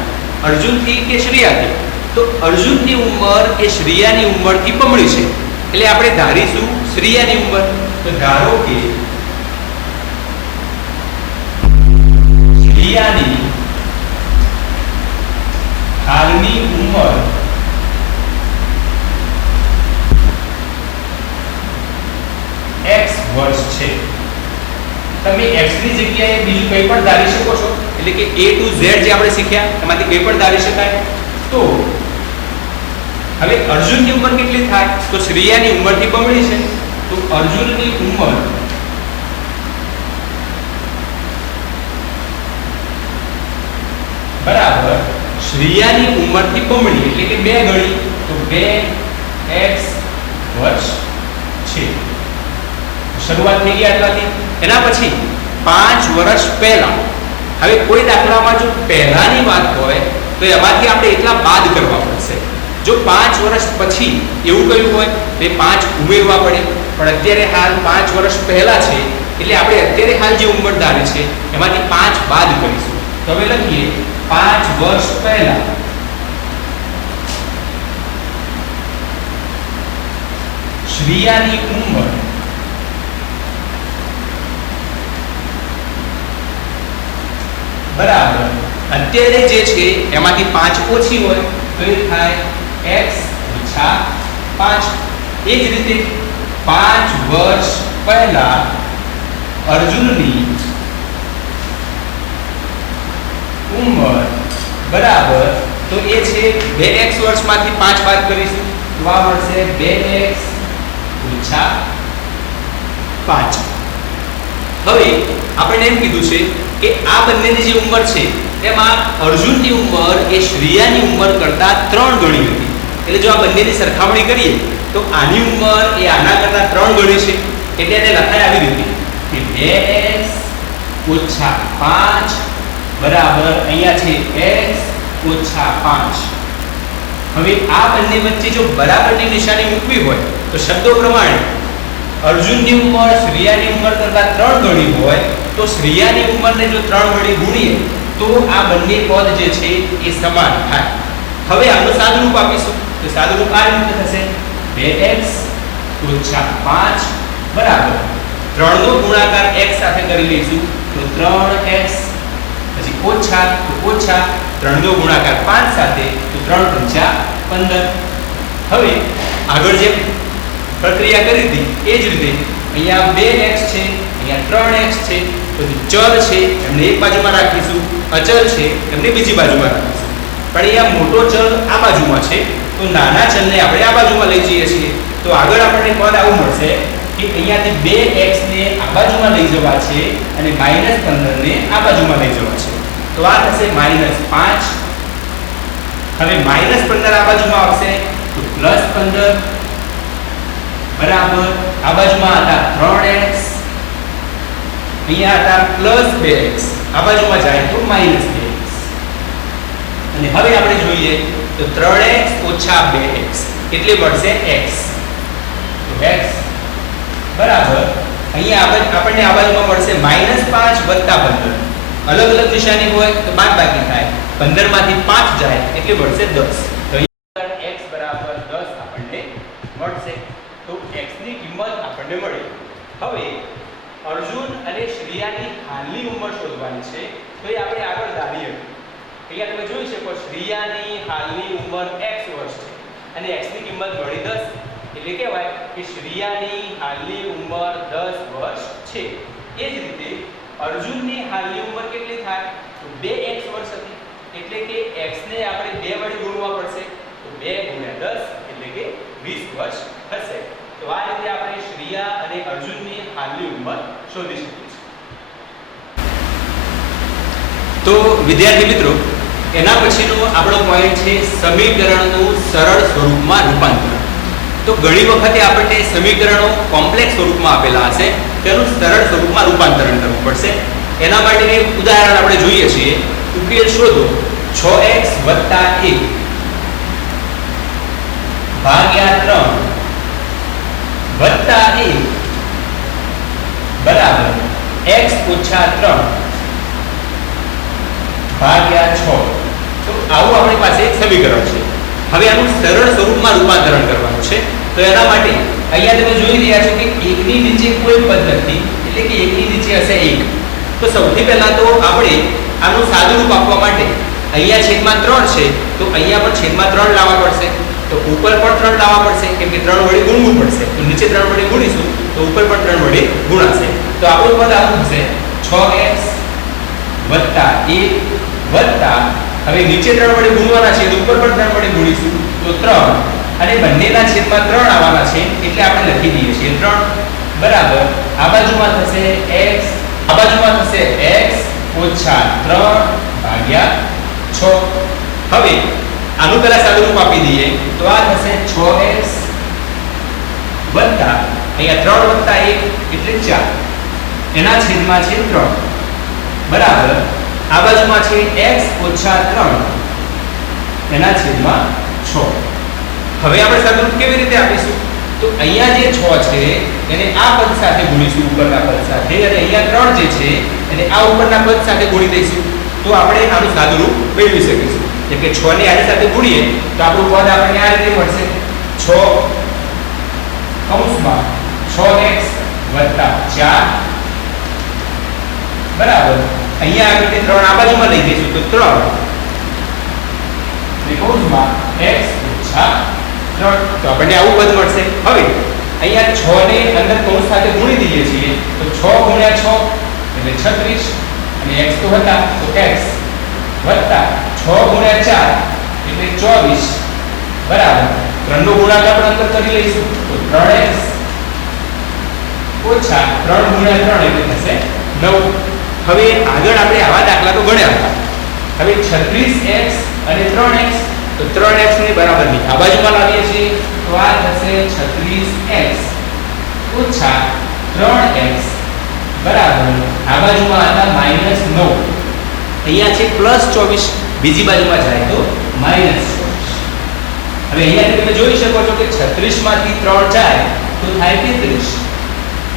અર્જુનથી કે શ્રેયાથી? તો અર્જુનની ઉંમર એ શ્રેયાની ઉંમરથી બમણી છે એટલે આપણે ધારીશું શ્રેયાની ઉંમર. તો ધારો કે શ્રેયાની હાલની ઉંમર x વર્ષ છે. તમે x ની જગ્યાએ બીજું કંઈ પણ ધારી શકો છો. એટલે કે a to z જે આપણે શીખ્યા એમાંથી કંઈ પણ ધારી શકાય. તો હવે અર્જુનની ઉંમર કેટલી થાય? તો શ્રેયાની ઉંમરથી બમણી છે. તો અર્જુનની ઉંમર બરાબર શ્રેયાની ઉંમરથી બમણી એટલે કે 2 ગણી. તો 2x વર્ષ છે. શરૂઆત થઈ ગઈ આટલાથી. એના પછી 5 વર્ષ પહેલા. હવે કોઈ દાખલામાં જો પહેલાની વાત હોય તો એમાંથી આપણે એટલા બાદ કરવા પડશે. જો 5 વર્ષ પછી એવું કહ્યું હોય તો 5 ઉમેરવા પડે. પણ અત્યારે હાલ 5 વર્ષ પહેલા છે એટલે આપણે અત્યારે હાલ જે ઉંમર ધારી છે એમાંથી 5 બાદ કરીશું. તો હવે લખીએ 5 વર્ષ પહેલા શ્રેયાની ઉંમર બરાબર અત્યારે જે છે એમાંથી 5 ઓછી હોય તો એ થાય x - 5. એ જ રીતે 5 વર્ષ પહેલા અર્જુનની ઉંમર બરાબર તો એ છે 2x વર્ષમાંથી 5 બાદ કરીશું તો આ મળશે 2x - 5. હવે આપણે એમ કીધું છે કે આ બંનેની જે ઉંમર છે એમાં અર્જુનની ઉંમર એ શ્રેયાની ઉંમર કરતાં 3 ગણી હતી. એટલે જો આ બંનેની સરખામણી કરીએ તો તો આની ઉંમર એ આના કરતા 3 ગણી છે એટલે એને લખાય આવી રીતે કે 2x ઓછા 5 બરાબર અહીંયા છે x ઓછા 5. હવે આ બંને વચ્ચે જો બરાબરની નિશાની મૂકવી હોય તો શબ્દો પ્રમાણે અર્જુનની ઉંમર શ્રેયાની ઉંમર કરતા 3 ગણી હોય તો શ્રેયાની ઉંમરને જો 3 વડે ગુણીએ તો આ બંને પદ જે છે એ સમાન થાય. હવે આનું સાદુરૂપ આપીશું તો સાદુરૂપ આ રીતે થશે 2x ઓછા 5 બરાબર 3 નો ગુણાકાર x સાથે કરી લઈશું તો 3x પછી ઓછા તો ઓછા 3 નો ગુણાકાર 5 સાથે તો 3 પંચા 15. હવે આગળ જે પ્રક્રિયા કરી હતી એ જ રીતે અહીંયા 2x છે અહીંયા 3x છે પછી ચલ છે એમને એક બાજુમાં રાખીશું અચલ છે એમને બીજી બાજુમાં રાખીશું. પણ અહીંયા મોટો ચલ આ બાજુમાં છે તો નાના ચલને આપણે આ બાજુમાં લઈ જઈએ છીએ તો આગળ આપણને પદ આવું મળશે કે અહીંયાથી 2x ને આ બાજુમાં લઈ જવા છે અને -15 ને આ બાજુમાં લઈ જવા છે તો આ થશે -5. હવે -15 આ બાજુમાં આવશે તો +15 બરાબર આ બાજુમાં હતા 3x અહીંયા હતા +2x આ બાજુમાં જાય તો -2x. અને હવે આપણે જોઈએ તો 3x ઓછા 2x એટલે મળશે x. તો x બરાબર અહીંયા આપણને આ બાજુમાં મળશે -5 વત્તા 15. અલગ અલગ નિશાની હોય તો બાદબાકી થાય 15 માંથી 5 જાય એટલે મળશે 10. તો અહીંયા x બરાબર 10 આપણને મળશે. તો x ની કિંમત આપણને મળી. હવે અર્જુન અને શ્રેયાની હાલની ઉંમર શોધવાની છે તો એ આપણે આગળ ધારીએ. અહીંયા તમે જોઈ શકો શ્રેયાની હાલની ઉંમર x વર્ષ છે અને x ની કિંમત મળી 10 એટલે કહેવાય કે શ્રેયાની હાલની ઉંમર 10 વર્ષ છે. એ જ રીતે અર્જુનની હાલની ઉંમર કેટલી થાય તો 2x વર્ષ હતી એટલે કે x ને આપણે 2 વડે ગુણવા પડશે તો 2 * 10 એટલે કે 20 વર્ષ થશે. તો આ રીતે આપણે શ્રેયા અને અર્જુનની હાલની ઉંમર શોધી શકીએ છીએ. તો વિદ્યાર્થી મિત્રો એના પછીનો આપણો પોઈન્ટ છે સમીકરણનું સરળ સ્વરૂપમાં રૂપાંતરણ. તો ઘણી વખતે આપણને સમીકરણો કોમ્પ્લેક્સ સ્વરૂપમાં આપેલા હશે તેનું સરળ સ્વરૂપમાં રૂપાંતરણ કરવું પડશે. એના માટેનું એક ઉદાહરણ આપણે જોઈએ છીએ. ઉકેલ શોધો 6x + 1 ભાગ્યા 3 વત્તા 1 બરાબર x ઓછા 3 ભાગ્યા 6. તો આવું આપણી પાસે એક સમીકરણ છે. હવે આનું સરળ સ્વરૂપમાં રૂપાંતરણ કરવાનું છે. તો એના માટે અહીંયા તમે જોઈ રહ્યા છો કે 1 ની નીચે કોઈ પદ નથી એટલે કે 1 ની નીચે હશે 1. તો સૌથી પહેલા તો આપણે આનું સાદુરૂપ આપવા માટે અહીંયા છેદમાં 3 છે તો અહીંયા પણ છેદમાં 3 લાવવા પડશે. તો ઉપર પણ 3 લાવવા પડશે કેમ કે 3 વડે ગુણવું પડશે. તો નીચે 3 વડે ગુણીશું તો ઉપર પણ 3 વડે ગુણાશે. તો આપણું પદ આવું થશે 6x + 1 વત્તા હવે નીચે 3 વડે ગુણવાના છે તો ઉપર પણ 3 વડે ગુણીશું તો 3 અને બંનેના છેદમાં 3 આવવાના છે એટલે આપણે લખી દઈએ છીએ 3 બરાબર આ બાજુમાં થશે x આ બાજુમાં થશે x ઓછા 3 ભાગ્યા 6. હવે આનું પહેલા સાદુરૂપ આપી દઈએ તો આ થશે 6x વત્તા અહીંયા 3 વત્તા 1 એટલે 4 એના છેદમાં છે 3 બરાબર આ બાજુમાં છે x ઓછા 3 એના છેદમાં 6. હવે આપણે સાદુરૂપ કેવી રીતે આપીશું તો અહીંયા જે 6 છે એને આ પદ સાથે ગુણીશું ઉપરના પદ સાથે અને અહીંયા 3 જે છે એને આ ઉપરના પદ સાથે ગુણી દઈશું તો આપણે આનું સાદુરૂપ મેળવી શકીશું. જેમ કે 6 ને આની સાથે ગુણીએ તો આપણું પદ આપણને આ રીતે મળશે 6 કૌંસમાં 6x વત્તા 4 બરાબર અહીંયા આગળ 3 આ બાજુમાં લઈ જઈશું તો 3 કૌંસમાં x ઓછા 3 તો આપણને આવું પદ મળશે. હવે અહીંયા 6 ને અંદર કૌંસ સાથે ગુણી દઈએ છીએ તો 6 * 6 એટલે 36 અને x તો હતા તો x વત્તા 6 * 4 એટલે 24 બરાબર 3 નો ગુણાકાર આપણે અંદર કરી લઈશું તો 3x ઓછા 3 * 3 એટલે થશે 9. હવે આગળ આપણે આવા દાખલા તો ગણ્યા હતા. હવે 36x અને 3x તો 3x ને બરાબરની આ બાજુમાં લાવીએ છીએ તો આ થશે 36x ઓછા 3x બરાબર આ બાજુમાં હતા -9 અહીંયા છે +24 બીજી બાજુમાં જાય તો -24 હવે અહીંયાથી તમે જોઈ શકો છો કે 36 માંથી 3 જાય તો થાય 33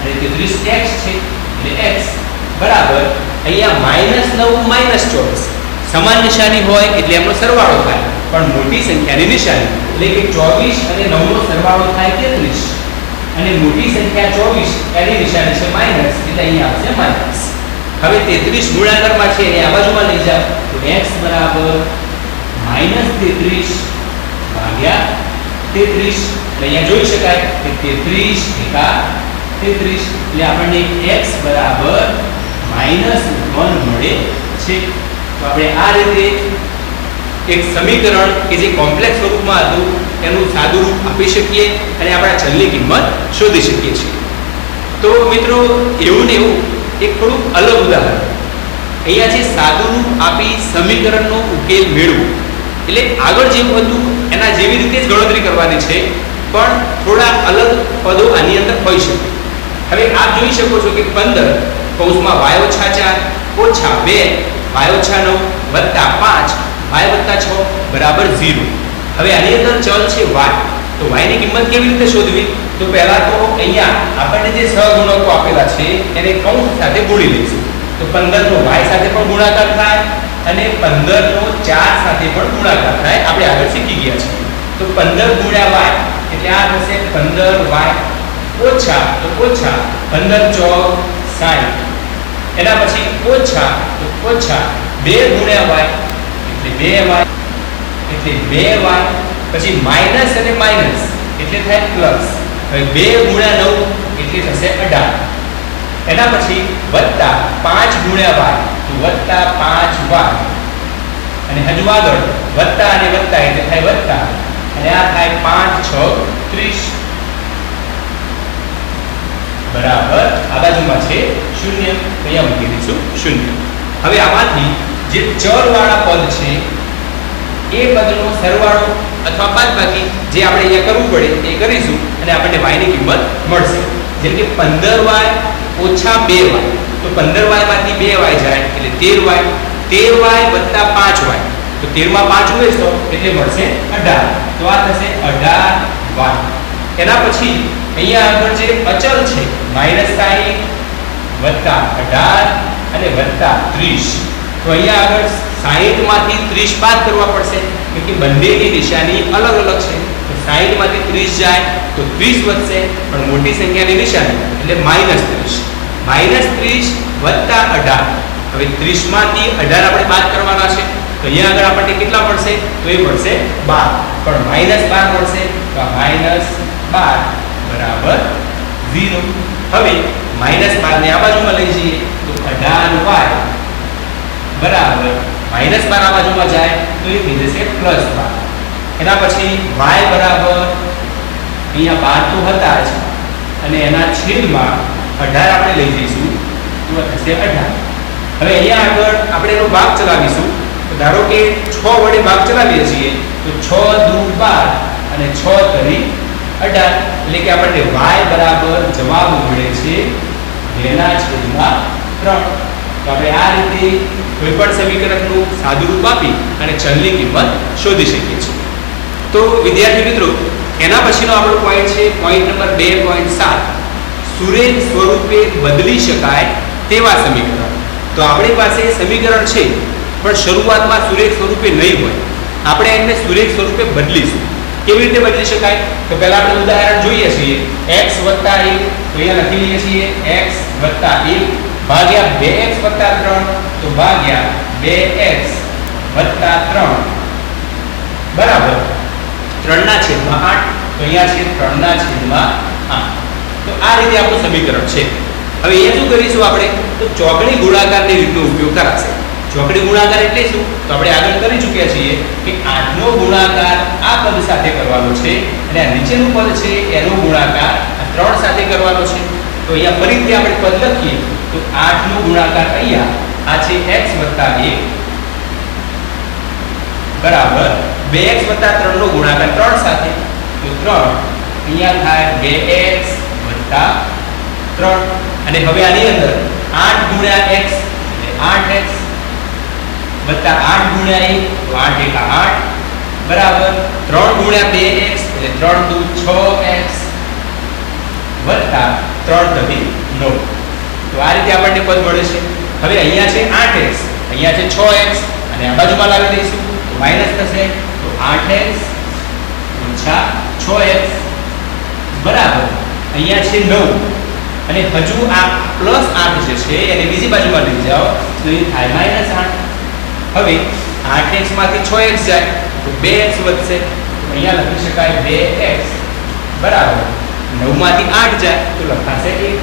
અને 33x છે એટલે x બરાબર અહીંયા -9 -24 સમાન નિશાની હોય એટલે એમનો સરવાળો થાય પણ મોટી સંખ્યાની નિશાની એટલે કે 24 અને 9 નો સરવાળો થાય 33 અને મોટી સંખ્યા 24 એની નિશાની છે માઈનસ એટલે અહીંયા આવશે માઈનસ હવે 33 ગુણાકારમાં છે એને આ બાજુમાં લઈ જાઓ તો x બરાબર -33 ભાગ્યા 33 એટલે અહીંયા જોઈ શકાય કે 33 એકા 33 એટલે આપણને x બરાબર -1 મળે છે તો આપણે આ રીતે એક સમીકરણ કે જે કોમ્પ્લેક્સ સ્વરૂપમાં હતું એનું સાદું રૂપ આપી શકીએ અને આપણા ચલની કિંમત શોધી શકીએ છીએ તો મિત્રો એવું ને એવું એક થોડું અલગ ઉદાહરણ અહીંયા જે સાદું રૂપ આપી સમીકરણનો ઉકેલ મેળવો એટલે આગળ જેવું હતું એના જેવી રીતે જ ગણતરી કરવાની છે પણ થોડા અલગ પદો આની અંદર હોઈ શકે હવે આપ જોઈ શકો છો કે 15 કૌંસમાં y - 4 ઓછા 2 y - 9 વત્તા 5 y + 6 બરાબર 0 હવે આની અંદર ચલ છે y તો y ની કિંમત કેવી રીતે શોધવી તો પહેલા તો અહીંયા આપણને જે સહગુણકો આપેલા છે એને કૌંસ સાથે ગુણી લઈશું તો 15 નો y સાથે પણ ગુણાકાર થાય અને 15 નો 4 સાથે પણ ગુણાકાર થાય આપણે આગળ શીખી ગયા છીએ તો 15 ગુણ્યા y એટલે આ થશે 15y ઓછા તો ઓછા 15 * 4 = 60 એના પછી ઓછા તો ઓછા 2 ગુણ્યા y એટલે 2y એટલે 2y પછી માઈનસ અને માઈનસ એટલે થાય પ્લસ હવે 2 ગુણ્યા 9 એટલે થશે 18 એના પછી વત્તા 5 ગુણ્યા y તો વત્તા 5y અને હજુ આગળ વત્તા અને વત્તા એટલે થાય વત્તા અને આ થાય 5 6 30 બરાબર આ બાજુમાં છે 0 અહીંયા મૂકી દઈશું 0 હવે આમાંથી જે ચલ વાળા પદ છે એ પદનો સરવાળો અથવા બાદબાકી જે આપણે અહીંયા કરવું પડે એ કરીશું અને આપણને y ની કિંમત મળશે જેમ કે 15y ઓછા 2y તો 15y માંથી 2y જાય એટલે 13y 13y વત્તા 5y તો 13 માં 5 ઉમેરશો એટલે મળશે 18 તો આ થશે 18y એના પછી અહીંયા આગળ જે અચલ છે -60 વત્તા 18 અને વત્તા 30 તો અહીંયા આગળ 60 માંથી 30 બાદ કરવા પડશે કે બંનેની નિશાની અલગ અલગ છે તો 60 માંથી 30 જાય તો 30 વધશે પણ મોટી સંખ્યાની નિશાની એટલે -30 -30 વત્તા 18 હવે 30 માંથી 18 આપણે બાદ કરવાના છે તો અહીંયા આગળ આપણને કેટલા મળશે તો એ મળશે 12 પણ -12 મળશે તો -12 બરાબર 0 હવે -12 ને આ બાજુમાં લઈ જઈએ તો 18y બરાબર -12 આ બાજુમાં જાય તો એ થઈ જશે +12 એના પછી y બરાબર અહીંયા 12 તો હતા જ અને એના છેદમાં 18 આપણે લઈ જઈશું તો થશે 18 હવે અહીંયા આગળ આપણે એનો ભાગ ચલાવીશું તો ધારો કે 6 વડે ભાગ ચલાવીએ છીએ તો 6 દુ 12 અને 6 તરી 18 એટલે કે આપણને y બરાબર જવાબ મળે છે 2/3 તો આપણે આ રીતે કોઈ પણ સમીકરણનું સાદું રૂપ આપી અને ચલની કિંમત શોધી શકીએ છીએ તો વિદ્યાર્થી મિત્રો એના પછીનો આપણો પોઈન્ટ છે પોઈન્ટ નંબર 2.7 સુરેખ સ્વરૂપે બદલી શકાય તેવા સમીકરણ તો આપણી પાસે સમીકરણ છે પણ શરૂઆતમાં સુરેખ સ્વરૂપે નહીં હોય આપણે એને સુરેખ સ્વરૂપે બદલીશું કેવી રીતે બદલી શકાય તો પહેલા આપણે ઉદાહરણ જોઈએ છીએ x 1 તો અહીંયા લખી લઈએ છીએ x 1 ભાગ્યા 2x 3 તો ભાગ્યા 2x 3 બરાબર 3/8 તો અહીંયા છે 3/8 તો આ રીતે આપણું સમીકરણ છે હવે અહીંયા શું કરીશું આપણે તો ચોકડી ગુણાકારની રીતનો ઉપયોગ કરાશે ચોકડી ગુણાકાર એટલે શું તો આપણે આગળ કરી ચૂક્યા છીએ કે 8 નો ગુણાકાર આ પદ સાથે કરવાનો છે અને આ નીચેનું પદ છે એનો ગુણાકાર આ 3 સાથે કરવાનો છે તો અહીંયા ફરીથી આપણે પદ લખીએ તો 8 નો ગુણાકાર અહીંયા આ છે x 1 બરાબર 2x 3 નો ગુણાકાર 3 સાથે તો 3 અહીંયા થાય 2x + 3 અને હવે આની અંદર 8 ગુણ્યા x એટલે 8x વત્તા 8 ગુણ્યા 1 તો 8 એકા 8 બરાબર 3 ગુણ્યા 2x એટલે 3 દુ 6x વત્તા 3 તરી 9. તો આ રીતે આપણને પદ મળે છે. હવે અહીંયા છે 8x, અહીંયા છે 6x અને આ બાજુમાં લાવી દઈશું તો માઈનસ થશે. તો 8x - 6x બરાબર અહીંયા છે 9 અને હજુ આ +8 જે છે એને બીજી બાજુમાં લઈ જાઓ તો એ થાય -8. હવે 8x માંથી 6x જાય તો 2x વધશે. તો અહીંયા લખી શકાય 2x બરાબર 9 માંથી 8 જાય તો લખાશે 1.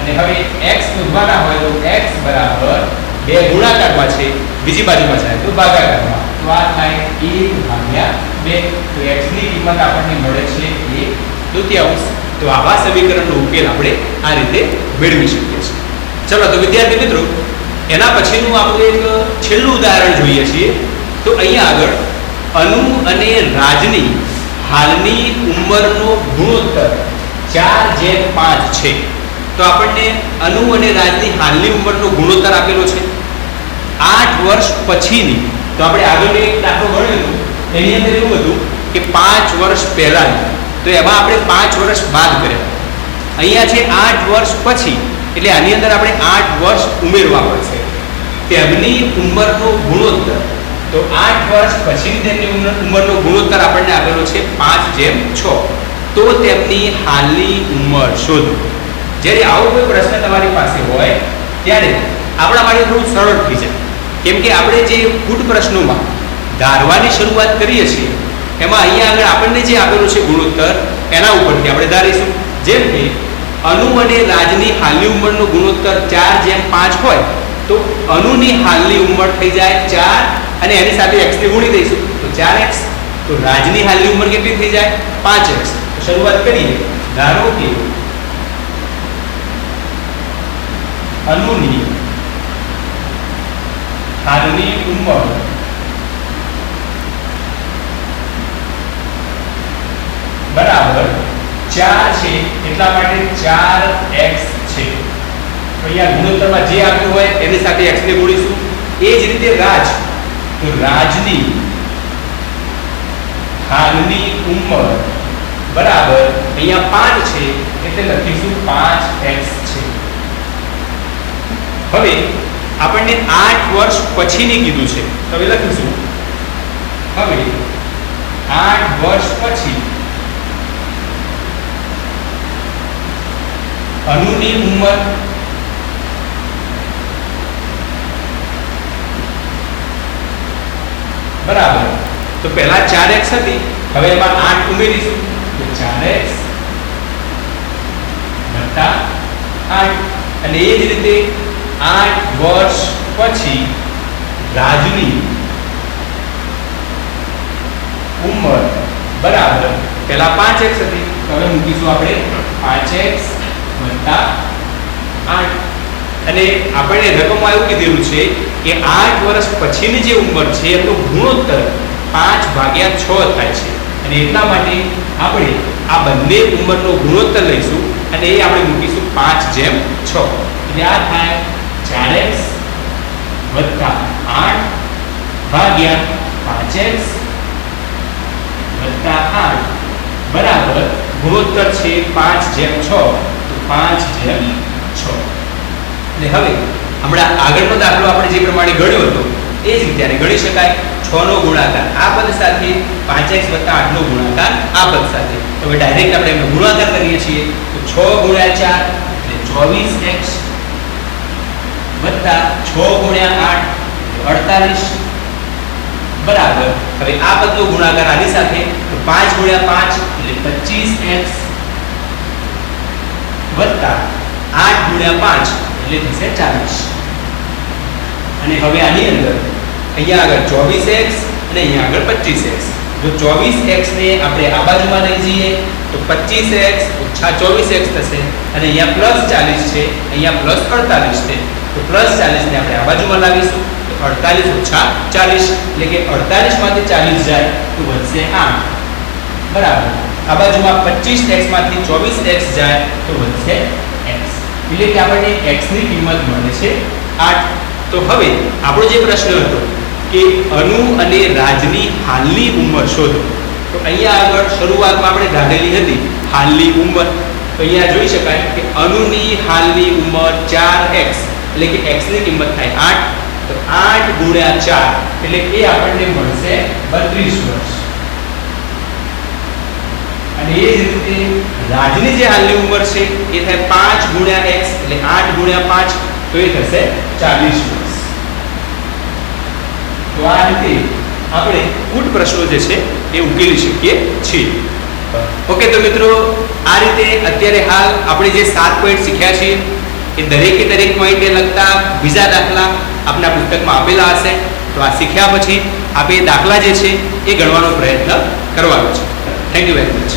અને હવે x શોધવાના હોય તો x બરાબર 2 ગુણાકારમાં છે, બીજી બાજુમાં જાય તો ભાગાકારમાં. તો આ થાય 1/2. તો x ની કિંમત આપણને મળે છે 1/2. તો આવા સમીકરણનો ઉકેલ આપણે આ રીતે મેળવી શકીએ છીએ. ચલો તો વિદ્યાર્થી મિત્રો એના પછીનું આપણે એક છેલ્લું ઉદાહરણ જોઈએ છીએ. તો અહીંયા આગળ અનુ અને રાજની હાલની ઉંમરનો ગુણોત્તર 4:5 છે. તો આપણને અનુ અને રાજની હાલની ઉંમરનો ગુણોત્તર આપેલો છે 8 વર્ષ પછીની. તો આપણે આગળ એક દાખલો ગણ્યો એની અંદર એવું હતું કે 5 વર્ષ પહેલાની, તો એમાં આપણે 5 વર્ષ બાદ કર્યા. અહીંયા છે 8 વર્ષ પછી, એટલે આની અંદર આપણે 8 વર્ષ ઉમેરવા પડશે. તેમની ઉંમરનો ગુણોત્તર, તો 8 વર્ષ પછી તેમની ઉંમરનો ગુણોત્તર આપણને આપેલો છે 5:6. તો તેમની હાલની ઉંમર શોધો. જ્યારે આવો કોઈ પ્રશ્ન તમારી પાસે હોય ત્યારે આપણા માટે થોડું સરળ થઈ જાય, કેમ કે આપણે જે કૂટ પ્રશ્નોમાં ધારવાની શરૂઆત કરીએ છીએ એમાં અહીંયા આગળ આપણને જે આપેલું છે ગુણોત્તર એના ઉપરથી આપણે ધારીશું. જેમ કે અનુ અને રાજની હાલની ઉંમરનો ગુણોત્તર 4:5 હોય તો અનુની હાલની ઉંમર થઈ જાય 4 અને એની સાથે x ને ગુણી દઈશું તો 4x. તો રાજની હાલની ઉંમર કેટલી થઈ જાય 5x. તો શરૂઆત કરીએ. ધારો કે અનુની હાલની ઉંમર બરાબર 4 છે, એટલા માટે 4x છે. તો અહીંયા ગુણોત્તરમાં જે આપ્યું હોય એની સાથે x ને ગુણીશું. એ જ રીતે રાજ, તો રાજની હાલની ઉંમર બરાબર અહીંયા 5 છે એટલે લખીશું 5x છે. હવે આપણને 8 વર્ષ પછીની કીધું છે, તો હવે લખીશું. હવે 8 વર્ષ પછી અનુની ઉંમર બરાબર, તો પહેલા 4x હતી, હવે એમાં 8 ઉમેરીશું તો 4x વત્તા 8. અને એ જ રીતે 8 વર્ષ પછી રાજની ઉંમર બરાબર પહેલા 5x હતી, હવે મૂકીશું આપણે 5x વત્તા 8. અને આપણે રકમમાં એવું કીધેલું છે કે 8 વર્ષ પછીની જે ઉંમર છે એનો ગુણોત્તર 5/6 થાય છે. અને એટલા માટે આપણે આ બંને ઉંમરનો ગુણોત્તર લઈશું અને એ આપણે મૂકીશું 5:6. એટલે આ થાય 4x વત્તા 8 ભાગ્યા 5x વત્તા 8 બરાબર ગુણોત્તર છે 5:6. તો 5:6. અને હવે હમણાં આગળનો દાખલો આપણે જે પ્રમાણે ગણ્યો હતો એ જ રીતે ગણી શકાય. 6 નો ગુણાકાર આ પદ સાથે 5x વત્તા 8 નો ગુણાકાર આ પદ સાથે. તો હવે ડાયરેક્ટ આપણે એનો ગુણાકાર કરીએ છીએ. તો 6 ગુણ્યા 4 એટલે 24x વત્તા 6 ગુણ્યા 8 48 બરાબર. હવે આ પદનો ગુણાકાર આની સાથે તો 5 ગુણ્યા 5 એટલે 25x વત્તા 8 ગુણ્યા 5 એટલે થશે 40. અને હવે આની અંદર અહીંયા આગળ 24x અને અહીંયા આગળ 25x. જો 24x ને આપણે આ બાજુમાં લઈ જઈએ તો 25x ઓછા 24x થશે. અને અહીંયા પ્લસ 40 છે, અહીંયા પ્લસ 48 છે, તો પ્લસ 40 ને આપણે આ બાજુમાં લાવીશું તો 48 ઓછા 40 એટલે કે 48 માંથી 40 જાય તો વધશે 8. બરાબર આ બાજુમાં 25x માંથી 24x જાય તો વધશે x, એટલે કે આપણને x ની કિંમત મળે છે 8. તો હવે આપણો જે પ્રશ્ન હતો કે અનુ અને રાજની હાલની ઉંમર શોધો, તો અહીંયા આગળ શરૂઆતમાં આપણે ધારેલી હતી હાલની ઉંમર. તો અહીંયા જોઈ શકાય કે અનુની હાલની ઉંમર 4x, એટલે કે x ની કિંમત થાય 8. તો 8 ગુણ્યા 4 એટલે એ આપણને મળશે 32 વર્ષ. અને એ જ રીતે રાજની જે હાલની ઉંમર છે એ થાય 5 ગુણ્યા x, એટલે 8 ગુણ્યા 5 તો એ થશે 40 વર્ષ. તો આ રીતે આપણે કુલ પ્રશ્નો જે છે એ ઉકેલી શકીએ છીએ. ઓકે, તો મિત્રો આ રીતે અત્યારે હાલ આપણે જે 7 પોઈન્ટ શીખ્યા છીએ એ દરેક પોઈન્ટને લગતા બીજા દાખલા આપના પુસ્તકમાં આપેલા હશે. તો આ શીખ્યા પછી આપણે દાખલા જે છે એ ગણવાનો પ્રયત્ન કરવાનો છે. Thank you very much.